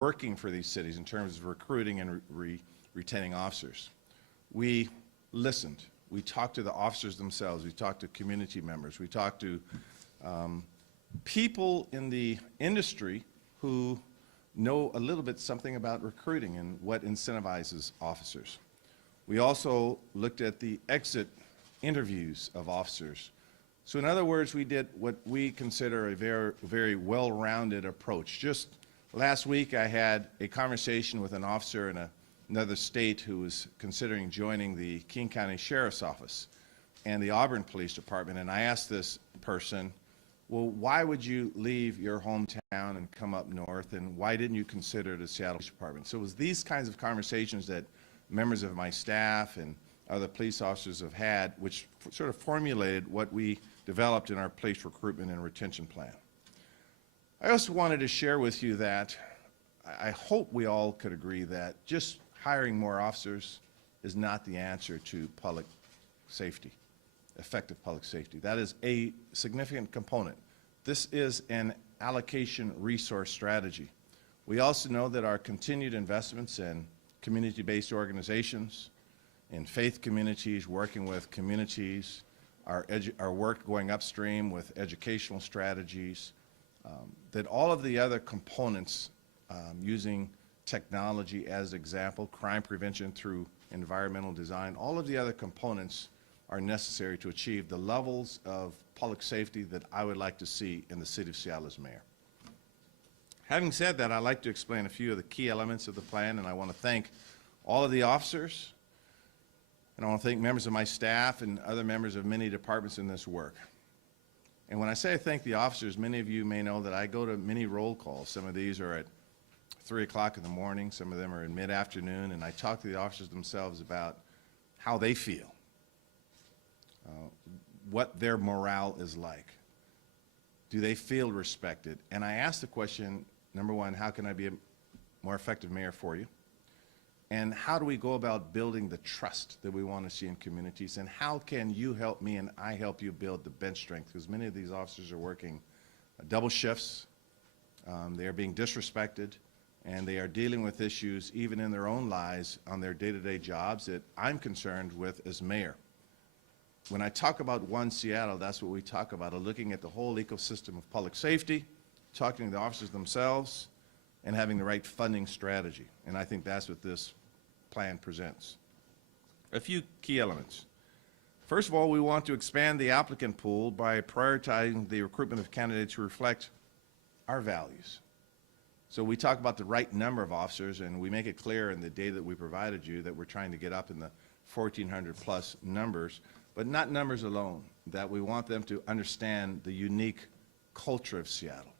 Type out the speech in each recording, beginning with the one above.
working for these cities in terms of recruiting and retaining officers. We listened. We talked to the officers themselves. We talked to community members. We talked to people in the industry who know a little bit something about recruiting and what incentivizes officers. We also looked at the exit interviews of officers. So in other words, we did what we consider a very, very well-rounded approach. Just last week, I had a conversation with an officer in another state who was considering joining the King County Sheriff's Office and the Auburn Police Department, and I asked this person, well, why would you leave your hometown and come up north, and why didn't you consider the Seattle Police Department? So it was these kinds of conversations that members of my staff and other police officers have had, which sort of formulated what we developed in our police recruitment and retention plan. I also wanted to share with you that I hope we all could agree that just hiring more officers is not the answer to public safety, effective public safety. That is a significant component. This is an allocation resource strategy. We also know that our continued investments in community-based organizations, in faith communities, working with communities, our work going upstream with educational strategies, that all of the other components using technology as example, crime prevention through environmental design, all of the other components are necessary to achieve the levels of public safety that I would like to see in the city of Seattle as mayor. Having said that, I'd like to explain a few of the key elements of the plan, and I want to thank all of the officers, and I want to thank members of my staff and other members of many departments in this work. And when I say I thank the officers, many of you may know that I go to many roll calls. Some of these are at 3 o'clock in the morning, some of them are in mid-afternoon, and I talk to the officers themselves about how they feel, what their morale is like. Do they feel respected? And I ask the question, number one, how can I be a more effective mayor for you? And how do we go about building the trust that we want to see in communities? And how can you help me and I help you build the bench strength? Because many of these officers are working double shifts, they are being disrespected, and they are dealing with issues even in their own lives on their day-to-day jobs that I'm concerned with as mayor. When I talk about One Seattle, that's what we talk about, looking at the whole ecosystem of public safety, talking to the officers themselves, and having the right funding strategy. And I think that's what this plan presents. A few key elements. First of all, we want to expand the applicant pool by prioritizing the recruitment of candidates who reflect our values. So we talk about the right number of officers, and we make it clear in the data that we provided you that we're trying to get up in the 1,400 plus numbers, but not numbers alone, that we want them to understand the unique culture of Seattle,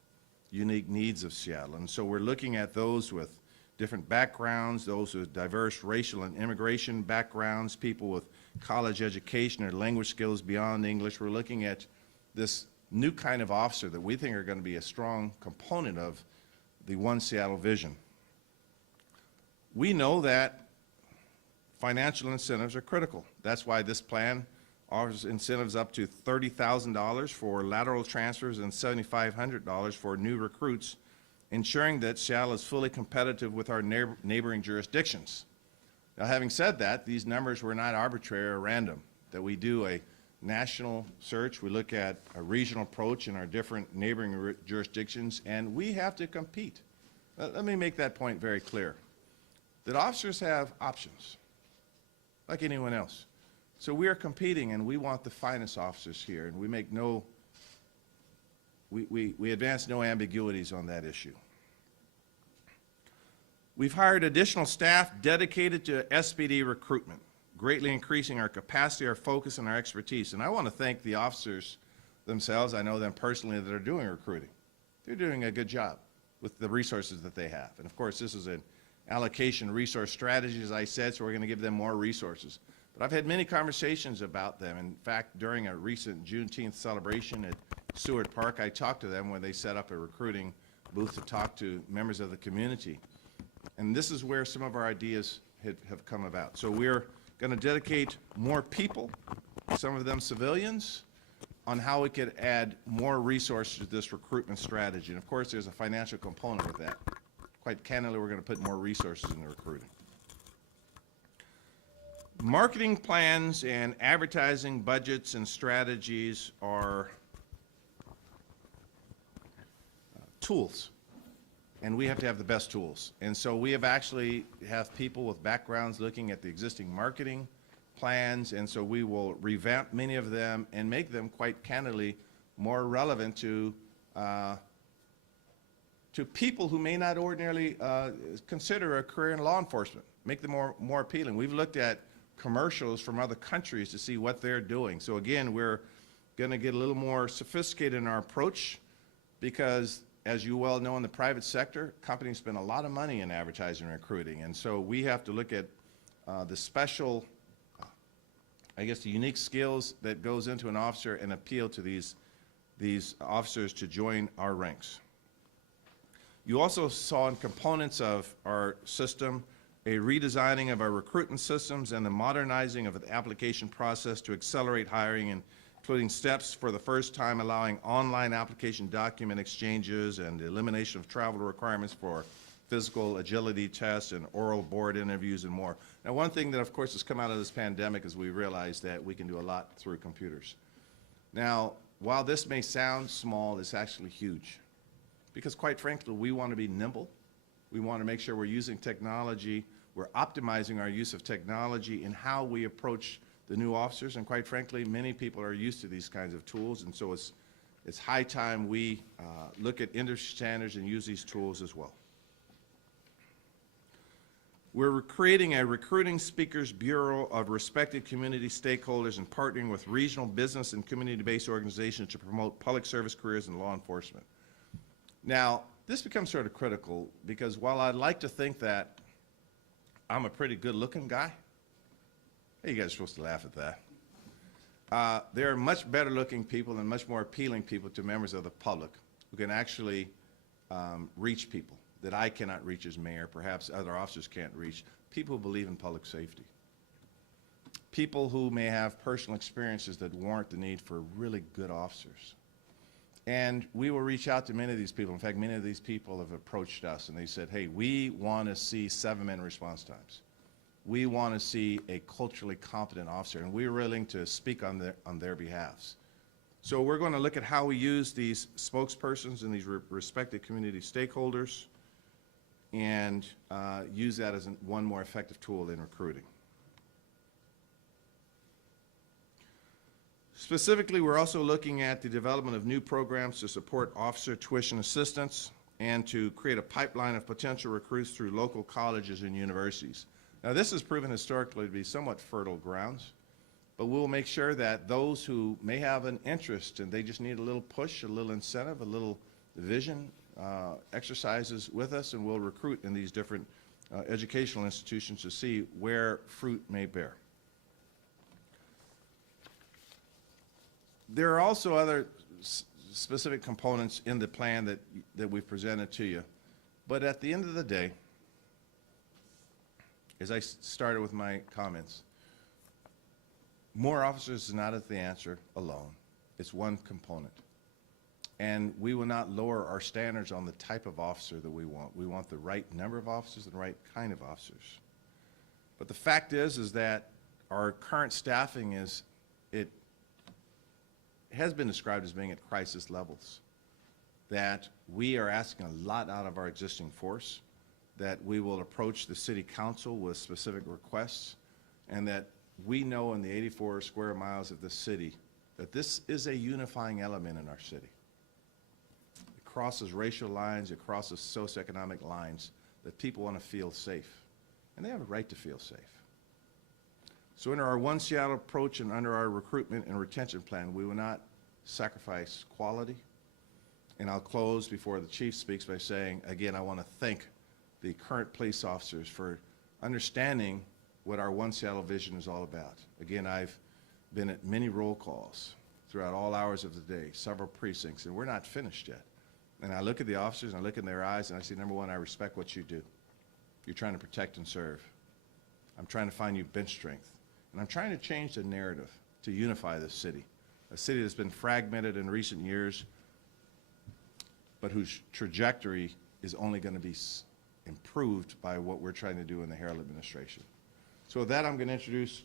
unique needs of Seattle. And so we're looking at those with different backgrounds, those with diverse racial and immigration backgrounds, people with college education or language skills beyond English. We're looking at this new kind of officer that we think are going to be a strong component of the One Seattle vision. We know that financial incentives are critical. That's why this plan offers incentives up to $30,000 for lateral transfers and $7,500 for new recruits, ensuring that Seattle is fully competitive with our neighboring jurisdictions. Now, having said that, these numbers were not arbitrary or random, that we do a national search, we look at a regional approach in our different neighboring jurisdictions, and we have to compete. Let me make that point very clear, that officers have options, like anyone else. So we are competing, and we want the finest officers here, and we make no, we advance no ambiguities on that issue. We've hired additional staff dedicated to SPD recruitment, greatly increasing our capacity, our focus, and our expertise. And I want to thank the officers themselves. I know them personally that are doing recruiting. They're doing a good job with the resources that they have. And of course, this is an allocation resource strategy, as I said, so we're going to give them more resources. But I've had many conversations about them. In fact, during a recent Juneteenth celebration at Seward Park, I talked to them when they set up a recruiting booth to talk to members of the community. And this is where some of our ideas have come about. So we're going to dedicate more people, some of them civilians, on how we could add more resources to this recruitment strategy. And of course, there's a financial component with that. quite candidly, we're going to put more resources into recruiting. Marketing plans and advertising budgets and strategies are tools, and we have to have the best tools. And so we have actually have people with backgrounds looking at the existing marketing plans, and so we will revamp many of them and make them quite candidly more relevant to people who may not ordinarily consider a career in law enforcement, make them more appealing. We've looked at commercials from other countries to see what they're doing. So again, we're going to get a little more sophisticated in our approach because, as you well know, in the private sector, companies spend a lot of money in advertising and recruiting. And so we have to look at the special, I guess, the unique skills that goes into an officer and appeal to these officers to join our ranks. You also saw in components of our system a redesigning of our recruitment systems and the modernizing of the application process to accelerate hiring, including steps for the first time allowing online application document exchanges and the elimination of travel requirements for physical agility tests and oral board interviews and more. Now, one thing that, of course, has come out of this pandemic is we realized that we can do a lot through computers. Now, while this may sound small, it's actually huge because, quite frankly, we want to be nimble. We want to make sure we're using technology. We're optimizing our use of technology in how we approach the new officers, and quite frankly, many people are used to these kinds of tools, and so it's high time we look at industry standards and use these tools as well. We're creating a recruiting speakers bureau of respected community stakeholders and partnering with regional business and community-based organizations to promote public service careers in law enforcement. Now, this becomes sort of critical because while I'd like to think that I'm a pretty good-looking guy, hey, you guys are supposed to laugh at that. There are much better-looking people and much more appealing people to members of the public who can actually reach people that I cannot reach as mayor, perhaps other officers can't reach, people who believe in public safety, people who may have personal experiences that warrant the need for really good officers. And we will reach out to many of these people. In fact, many of these people have approached us and they said, hey, we want to see 7-minute response times. We want to see a culturally competent officer, and we're willing to speak on their behalves. So we're going to look at how we use these spokespersons and these respected community stakeholders and use that as one more effective tool in recruiting. Specifically, we're also looking at the development of new programs to support officer tuition assistance and to create a pipeline of potential recruits through local colleges and universities. Now, this has proven historically to be somewhat fertile grounds, but we'll make sure that those who may have an interest and they just need a little push, a little incentive, a little vision exercises with us, and we'll recruit in these different educational institutions to see where fruit may bear. There are also other specific components in the plan that we've presented to you, but at the end of the day, as I started with my comments, more officers is not the answer alone. It's one component. And we will not lower our standards on the type of officer that we want. We want the right number of officers and the right kind of officers. But the fact is that our current staffing it has been described as being at crisis levels, that we are asking a lot out of our existing force, that we will approach the city council with specific requests, and that we know in the 84 square miles of the city that this is a unifying element in our city. It crosses racial lines, it crosses socioeconomic lines, that people want to feel safe, and they have a right to feel safe. So under our One Seattle approach and under our recruitment and retention plan, we will not sacrifice quality. And I'll close before the chief speaks by saying, again, I want to thank the current police officers for understanding what our One Seattle vision is all about. Again, I've been at many roll calls throughout all hours of the day, several precincts, and we're not finished yet. And I look at the officers, and I look in their eyes, and I say, number one, I respect what you do. You're trying to protect and serve. I'm trying to find you bench strength. And I'm trying to change the narrative to unify this city, a city that's been fragmented in recent years, but whose trajectory is only going to be improved by what we're trying to do in the Harrell administration. So with that, I'm going to introduce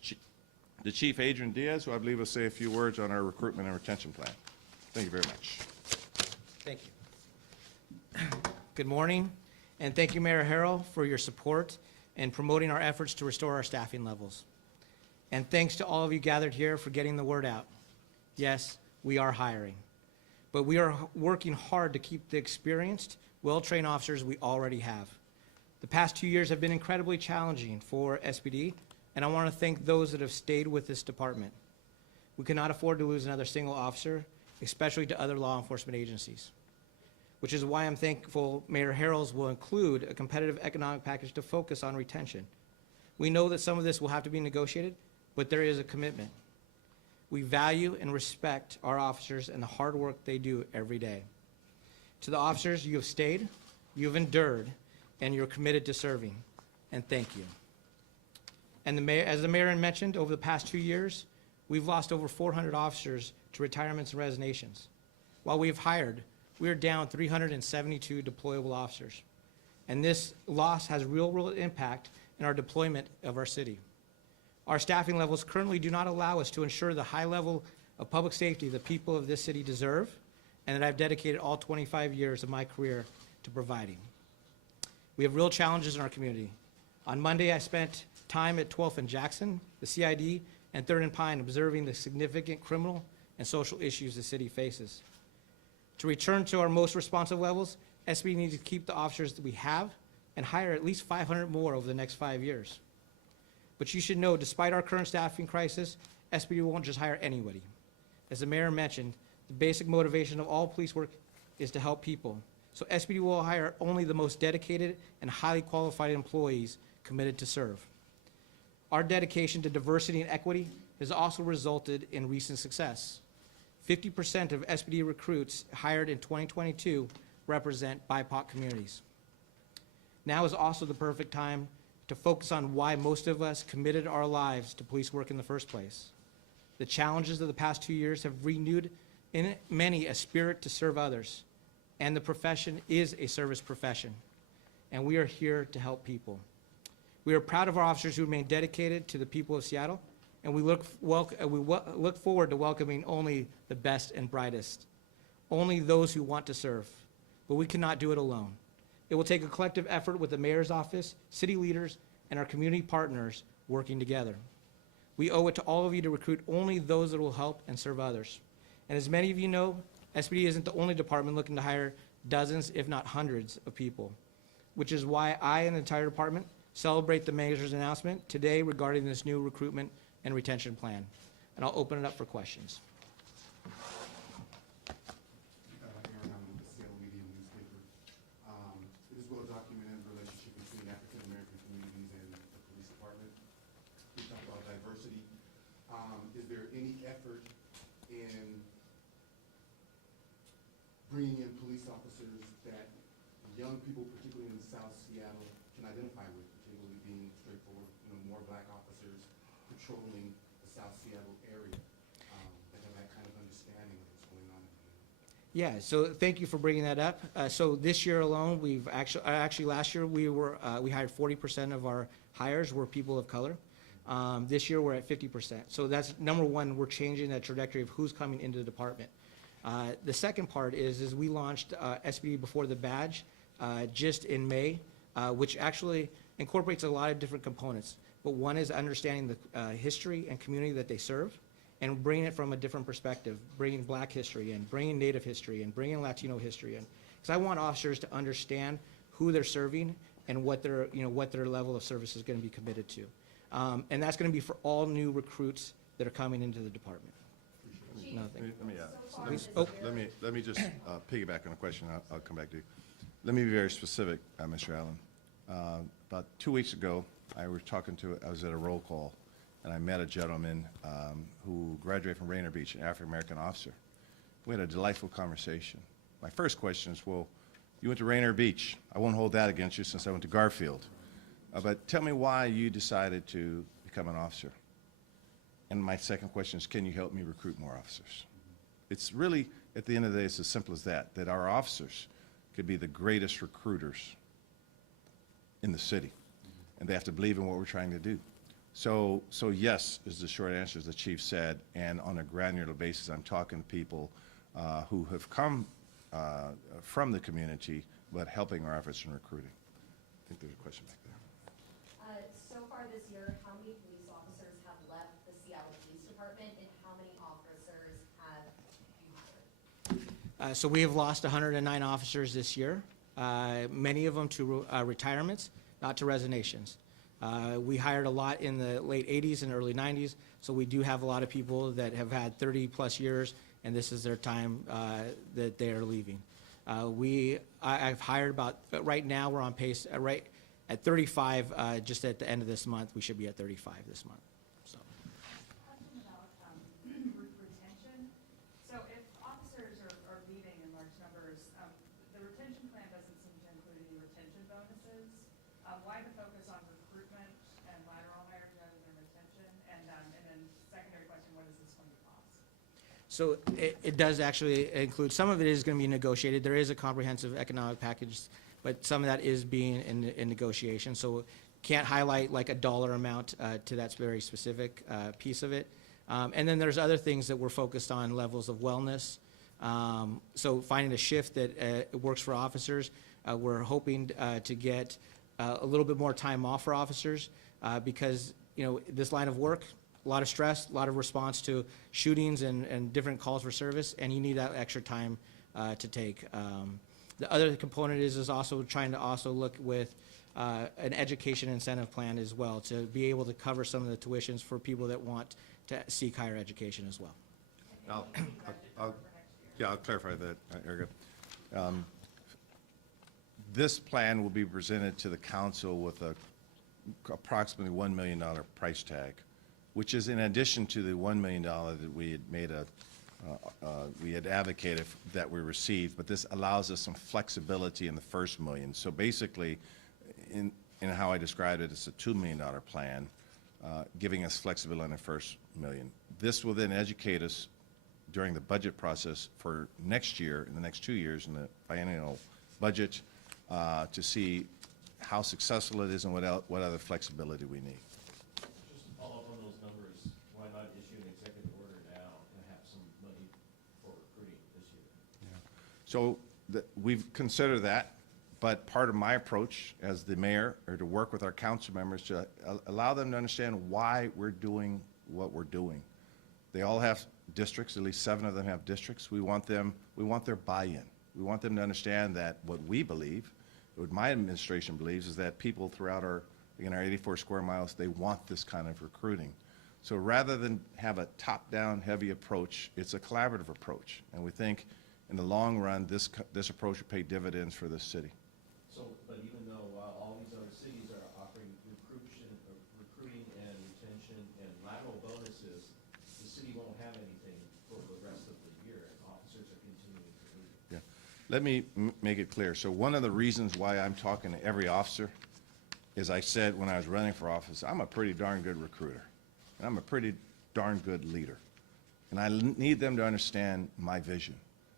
the Chief Adrian Diaz, who I believe will say a few words on our recruitment and retention plan. Thank you very much. Thank you. Good morning, and thank you, Mayor Harrell, for your support in promoting our efforts to restore our staffing levels. And thanks to all of you gathered here for getting the word out. Yes, we are hiring, but we are working hard to keep the experienced, well-trained officers we already have. The past 2 years have been incredibly challenging for SPD, and I want to thank those that have stayed with this department. We cannot afford to lose another single officer, especially to other law enforcement agencies, which is why I'm thankful Mayor Harrell's will include a competitive economic package to focus on retention. We know that some of this will have to be negotiated, but there is a commitment. We value and respect our officers and the hard work they do every day. To the officers, you have stayed, you have endured, and you're committed to serving, and thank you. And as the mayor mentioned, over the past 2 years, we've lost over 400 officers to retirements and resignations. While we have hired, we are down 372 deployable officers. And this loss has real impact in our deployment of our city. Our staffing levels currently do not allow us to ensure the high level of public safety the people of this city deserve, and that I've dedicated all 25 years of my career to providing. We have real challenges in our community. On Monday, I spent time at 12th and Jackson, the CID, and 3rd and Pine observing the significant criminal and social issues the city faces. To return to our most responsive levels, SB needs to keep the officers that we have and hire at least 500 more over the next 5 years. But you should know, despite our current staffing crisis, SPD won't just hire anybody. As the mayor mentioned, the basic motivation of all police work is to help people. So SPD will hire only the most dedicated and highly qualified employees committed to serve. Our dedication to diversity and equity has also resulted in recent success. 50% of SPD recruits hired in 2022 represent BIPOC communities. Now is also the perfect time to focus on why most of us committed our lives to police work in the first place. The challenges of the past 2 years have renewed in many a spirit to serve others, and the profession is a service profession, and we are here to help people. We are proud of our officers who remain dedicated to the people of Seattle, and we look forward to welcoming only the best and brightest, only those who want to serve, but we cannot do it alone. It will take a collective effort with the mayor's office, city leaders, and our community partners working together. We owe it to all of you to recruit only those that will help and serve others. And as many of you know, SPD isn't the only department looking to hire dozens, if not hundreds, of people, which is why I and the entire department celebrate the mayor's announcement today regarding this new recruitment and retention plan. And I'll open it up for questions. Aaron, I'm with the Seattle Media newspaper. It is well documented relationship between African American communities and the police department. We talk about diversity. Is there any effort in bringing in police officers that young people, particularly in South Seattle, can identify with, particularly being straightforward, more black officers patrolling the South Seattle area that have that kind of understanding of what's going on in the community? Yeah, so thank you for bringing that up. So this year alone, we've actually last year we hired 40% of our hires were people of color. This year we're at 50%. So that's number one, we're changing that trajectory of who's coming into the department. The second part is we launched SPD Before the Badge just in May, which actually incorporates a lot of different components. But one is understanding the history and community that they serve and bringing it from a different perspective, bringing black history in, bringing Native history in, bringing Latino history in. Because I want officers to understand who they're serving and what their level of service is going to be committed to. And that's going to be for all new recruits that are coming into the department. Let me just piggyback on a question. I'll come back to you. Let me be very specific, Mr. Allen. About 2 weeks ago, I was at a roll call, and I met a gentleman who graduated from Rainier Beach, an African-American officer. We had a delightful conversation. My first question is, well, you went to Rainier Beach. I won't hold that against you since I went to Garfield. But tell me why you decided to become an officer. And my second question is, can you help me recruit more officers? It's really, at the end of the day, it's as simple as that our officers could be the greatest recruiters in the city, and they have to believe in what we're trying to do. So yes is the short answer, as the chief said, and on a granular basis, I'm talking to people who have come from the community, but helping our efforts in recruiting. I think there's a question back there. So far this year, how many police officers have left the Seattle Police Department, and how many officers have you hired? So we have lost 109 officers this year, many of them to retirements, not to resignations. We hired a lot in the late 80s and early 90s, so we do have a lot of people that have had 30-plus years, and this is their time that they are leaving. I've hired about, right now we're on pace, right at 35, just at the end of this month, we should be at 35 this month, so. Question about retention. So if officers are leaving in large numbers, the retention plan doesn't seem to include any retention bonuses. Why the focus on recruitment and lateral hires rather than retention? And then secondary question, what is this going to cost? So it does actually include, some of it is going to be negotiated. There is a comprehensive economic package, but some of that is being in negotiation. So can't highlight like a dollar amount to that very specific piece of it. And then there's other things that we're focused on, levels of wellness. So finding a shift that works for officers. We're hoping to get a little bit more time off for officers because, you know, this line of work, a lot of stress, a lot of response to shootings and different calls for service, and you need that extra time to take. The other component is also trying to also look with an education incentive plan as well to be able to cover some of the tuitions for people that want to seek higher education as well. I'll clarify that, Erica. This plan will be presented to the council with approximately $1 million price tag, which is in addition to the $1 million that we had made we had advocated that we received, but this allows us some flexibility in the first million. So basically, in how I described it, it's a $2 million plan, giving us flexibility in the first million. This will then educate us during the budget process for next year, in the next 2 years, in the biennial budget, to see how successful it is and what other flexibility we need. Just to follow up on those numbers, why not issue an executive order now and have some money for recruiting this year? So we've considered that, but part of my approach as the mayor are to work with our council members to allow them to understand why we're doing what we're doing. They all have districts, at least 7 of them have districts. We want their buy-in. We want them to understand that what we believe, what my administration believes, is that people throughout our 84 square miles, they want this kind of recruiting. So rather than have a top-down heavy approach, it's a collaborative approach. And we think in the long run, this approach will pay dividends for this city. So, but even though all these other cities are offering recruiting and retention and lateral bonuses, the city won't have anything for the rest of the year, and officers are continuing to leave. Yeah. Let me make it clear. So one of the reasons why I'm talking to every officer is I said when I was running for office, I'm a pretty darn good recruiter, and I'm a pretty darn good leader. And I need them to understand my vision,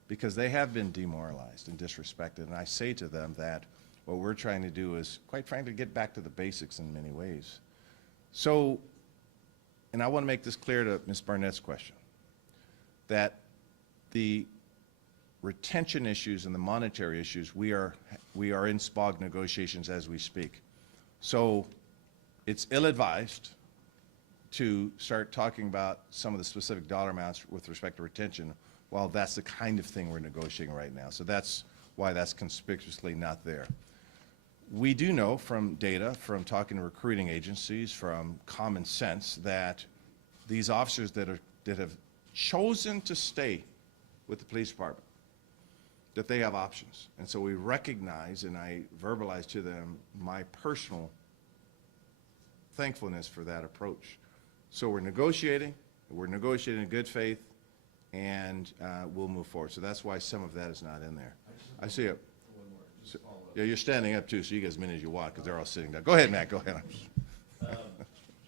because they have been demoralized and disrespected. And I say to them that what we're trying to do is, quite frankly, get back to the basics in many ways. So, and I want to make this clear to Ms. Barnett's question, that the retention issues and the monetary issues, we are in SPOG negotiations as we speak. So it's ill-advised to start talking about some of the specific dollar amounts with respect to retention, while that's the kind of thing we're negotiating right now. So that's why that's conspicuously not there. We do know from data, from talking to recruiting agencies, from common sense, that these officers that have chosen to stay with the police department, that they have options. And so we recognize, and I verbalize to them my personal thankfulness for that approach. So we're negotiating in good faith, and we'll move forward. So that's why some of that is not in there. I see it. One more, just follow up. Yeah, you're standing up too, so you get as many as you want, because they're all sitting down. Go ahead, Matt, go ahead. I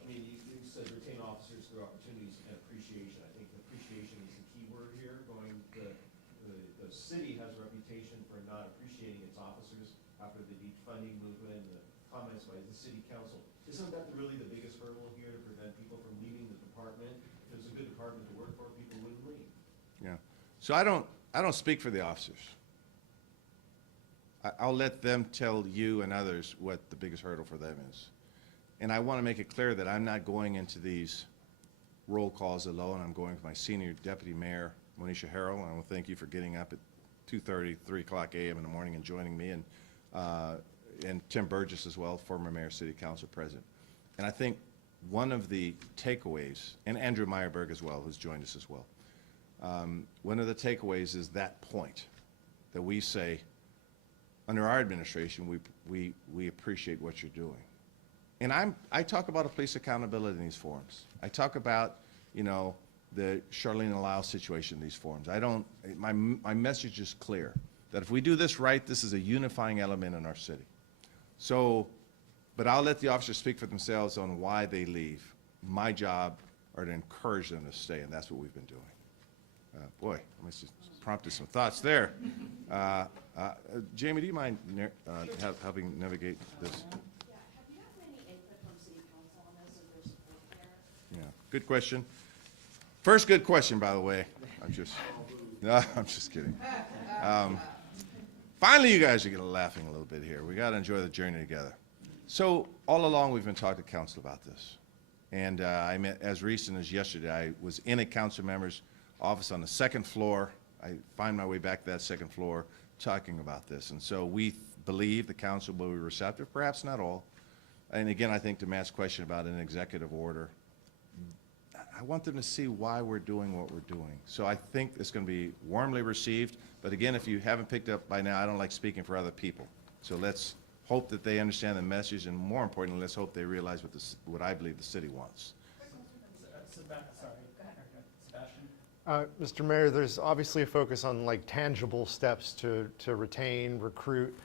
mean, you said retain officers through opportunities and appreciation. I think appreciation is the key word here. The city has a reputation for not appreciating its officers after the defunding movement, the comment as the city council. Isn't that really the biggest hurdle here to prevent people from leaving the department? If it was a good department to work for, people wouldn't leave. Yeah. So I don't speak for the officers. I'll let them tell you and others what the biggest hurdle for them is. And I want to make it clear that I'm not going into these roll calls alone. I'm going with my senior deputy mayor, Monisha Harrell, and I want to thank you for getting up at 2:30, 3 o'clock a.m. in the morning and joining me, and Tim Burgess as well, former mayor, city council president. And I think one of the takeaways, and Andrew Meyerberg as well, who's joined us as well, one of the takeaways is that point that we say, under our administration, we appreciate what you're doing. And I talk about a police accountability in these forums. I talk about, you know, the Charlene and Lyle situation in these forums. My message is clear, that if we do this right, this is a unifying element in our city. So, but I'll let the officers speak for themselves on why they leave. My job are to encourage them to stay, and that's what we've been doing. Boy, I must have prompted some thoughts there. Jamie, do you mind helping navigate this? Yeah, have you gotten any input from city council on this, or their support there? Yeah, good question. First good question, by the way. No, I'm just kidding. Finally, you guys are laughing a little bit here. We got to enjoy the journey together. So all along, we've been talking to council about this. And I met, as recent as yesterday, I was in a council member's office on the second floor. I find my way back to that second floor talking about this. And so we believe the council will be receptive, perhaps not all. And again, I think to Matt's question about an executive order, I want them to see why we're doing what we're doing. So I think it's going to be warmly received. But again, if you haven't picked up by now, I don't like speaking for other people. So let's hope that they understand the message, and more importantly, let's hope they realize what I believe the city wants. Mr. Mayor, there's obviously a focus on like tangible steps to retain, recruit,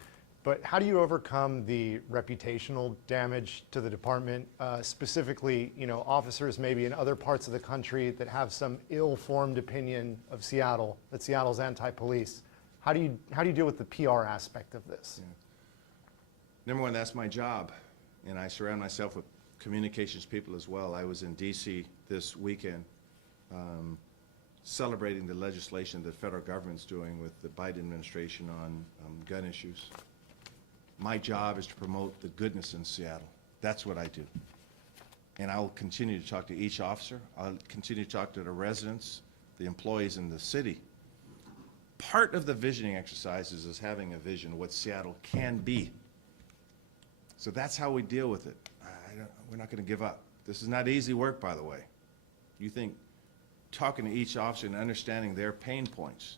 but how do you overcome the reputational damage to the department, specifically, you know, officers maybe in other parts of the country that have some ill-formed opinion of Seattle, that Seattle's anti-police? How do you deal with the PR aspect of this? Yeah. Number one, that's my job, and I surround myself with communications people as well. I was in D.C. this weekend celebrating the legislation that the federal government's doing with the Biden administration on gun issues. My job is to promote the goodness in Seattle. That's what I do. And I will continue to talk to each officer. I'll continue to talk to the residents, the employees in the city. Part of the visioning exercises is having a vision of what Seattle can be. So that's how we deal with it. We're not going to give up. This is not easy work, by the way. You think talking to each officer and understanding their pain points.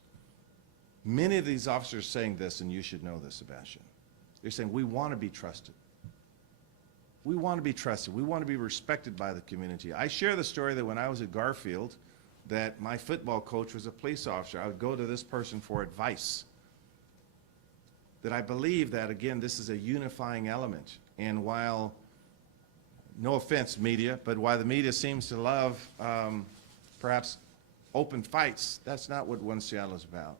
Many of these officers are saying this, and you should know this, Sebastian. They're saying, we want to be trusted. We want to be trusted. We want to be respected by the community. I share the story that when I was at Garfield, that my football coach was a police officer. I would go to this person for advice. That I believe that, again, this is a unifying element. And while, no offense, media, but while the media seems to love perhaps open fights, that's not what One Seattle is about.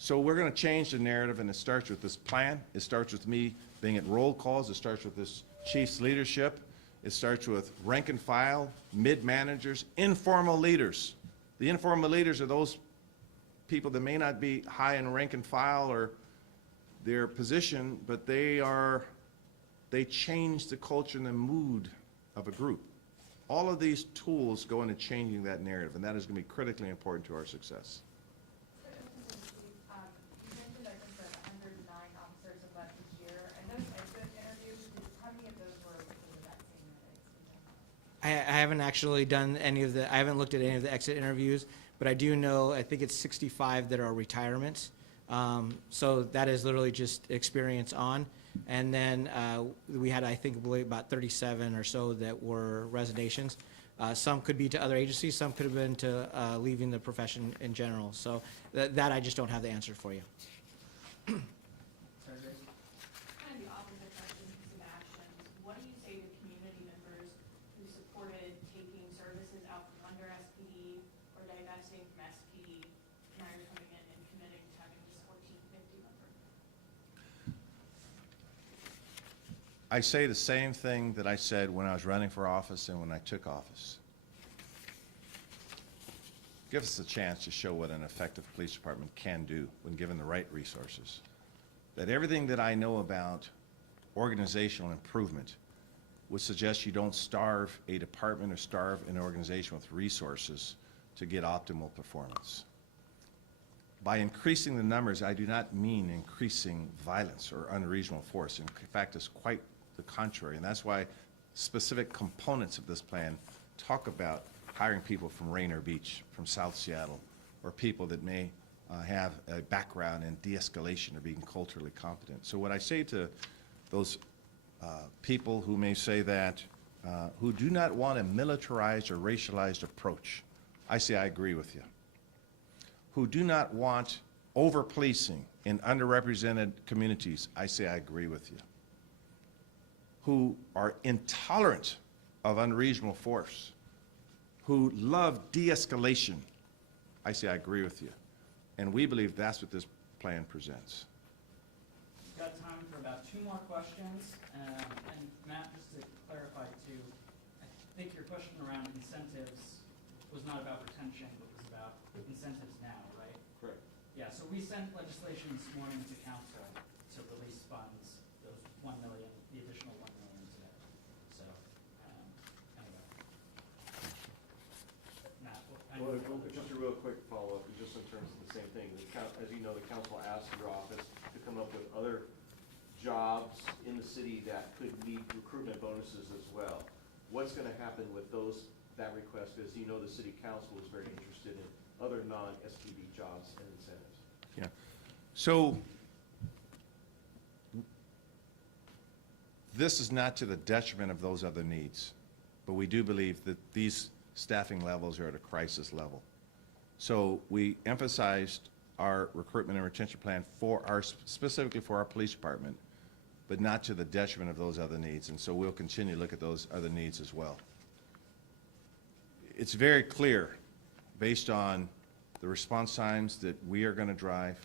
So we're going to change the narrative, and it starts with this plan. It starts with me being at roll calls. It starts with this chief's leadership. It starts with rank and file, mid-managers, informal leaders. The informal leaders are those people that may not be high in rank and file or their position, but they change the culture and the mood of a group. All of these tools go into changing that narrative, and that is going to be critically important to our success. You mentioned, I think, that 109 officers have left this year, and those exit interviews, how many of those were because of that same mandate? I haven't actually done I haven't looked at any of the exit interviews, but I do know, I think it's 65 that are retirements. So that is literally just experience on. And then we had, I think, about 37 or so that were resignations. Some could be to other agencies, some could have been to leaving the profession in general. So that I just don't have the answer for you. Kind of the opposite question to Sebastian. What do you say to community members who supported taking services out from under SPD or divesting from SPD, now you're coming in and committing to having this 1450 number? I say the same thing that I said when I was running for office and when I took office. Give us a chance to show what an effective police department can do when given the right resources. That everything that I know about organizational improvement would suggest you don't starve a department or starve an organization with resources to get optimal performance. By increasing the numbers, I do not mean increasing violence or unreasonable force. In fact, it's quite the contrary, and that's why specific components of this plan talk about hiring people from Rainier Beach, from South Seattle, or people that may have a background in de-escalation or being culturally competent. So what I say to those people who may say that, who do not want a militarized or racialized approach, I say I agree with you. Who do not want over-policing in underrepresented communities, I say I agree with you. Who are intolerant of unreasonable force, who love de-escalation, I say I agree with you. And we believe that's what this plan presents. We've got time for about 2 more questions. And Matt, just to clarify too, I think your question around incentives was not about retention, but was about incentives now, right? Correct. Yeah, so we sent legislation this morning to council to release funds, those 1 million, the additional 1 million today. So, anyway. Matt, Well, just a real quick follow-up, just in terms of the same thing. As you know, the council asked your office to come up with other jobs in the city that could need recruitment bonuses as well. What's going to happen with that request? As you know, the city council is very interested in other non-STB jobs and incentives. Yeah. So this is not to the detriment of those other needs, but we do believe that these staffing levels are at a crisis level. So we emphasized our recruitment and retention plan specifically for our police department, but not to the detriment of those other needs. And so we'll continue to look at those other needs as well. It's very clear, based on the response times that we are going to drive,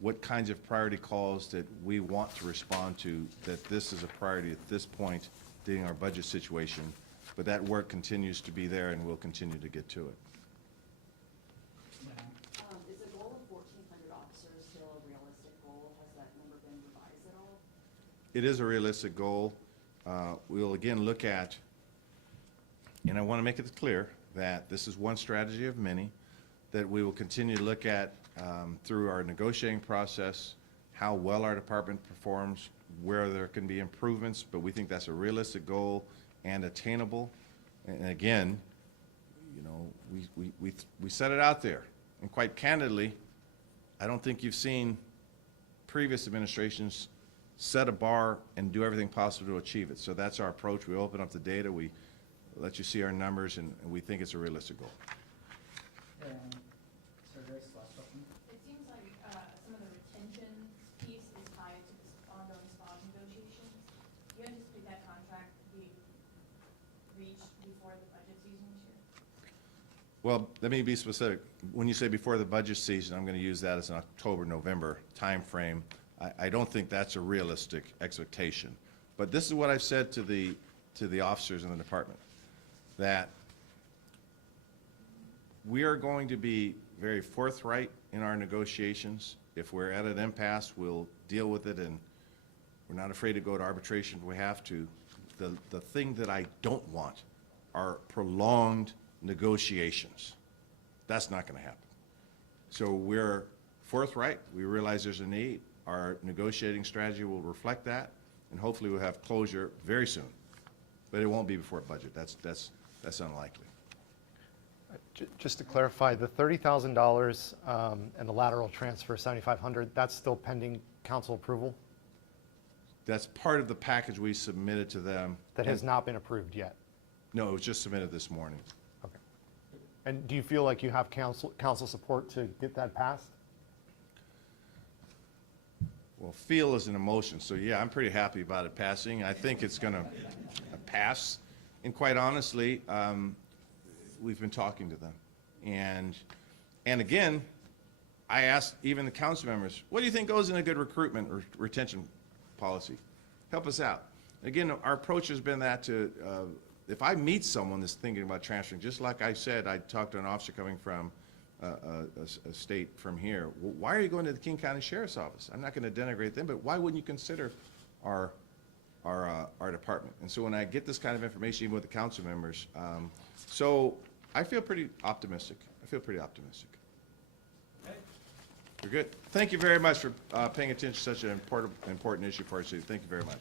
what kinds of priority calls that we want to respond to, that this is a priority at this point, during our budget situation. But that work continues to be there, and we'll continue to get to it. Is the goal of 1,400 officers still a realistic goal? Has that number been revised at all? It is a realistic goal. We'll again look at, and I want to make it clear that this is one strategy of many, that we will continue to look at through our negotiating process, how well our department performs, where there can be improvements, but we think that's a realistic goal and attainable. And again, you know, we set it out there. And quite candidly, I don't think you've seen previous administrations set a bar and do everything possible to achieve it. So that's our approach. We open up the data, we let you see our numbers, and we think it's a realistic goal. So Grace, last question. It seems like some of the retention piece is tied to this ongoing SPA negotiations. Do you anticipate that contract being reached before the budget season this year? Well, let me be specific. When you say before the budget season, I'm going to use that as an October, November timeframe. I don't think that's a realistic expectation. But this is what I've said to the officers in the department, that we are going to be very forthright in our negotiations. If we're at an impasse, we'll deal with it, and we're not afraid to go to arbitration if we have to. The thing that I don't want are prolonged negotiations. That's not going to happen. So we're forthright. We realize there's a need. Our negotiating strategy will reflect that, and hopefully we'll have closure very soon. But it won't be before budget. That's unlikely. Just to clarify, the $30,000 and the lateral transfer, $7,500, that's still pending council approval? That's part of the package we submitted to them. That has not been approved yet? No, it was just submitted this morning. Okay. And do you feel like you have council support to get that passed? Well, feel is an emotion, so yeah, I'm pretty happy about it passing. I think it's going to pass. And quite honestly, we've been talking to them. And again, I asked even the council members, what do you think goes in a good recruitment or retention policy? help us out. Again, our approach has been that to, if I meet someone that's thinking about transferring, just like I said, I talked to an officer coming from a state from here. Well, why are you going to the King County Sheriff's Office? I'm not going to denigrate them, but why wouldn't you consider our department? And so when I get this kind of information, even with the council members, so I feel pretty optimistic. Okay. You're good. Thank you very much for paying attention to such an important issue for our city. Thank you very much.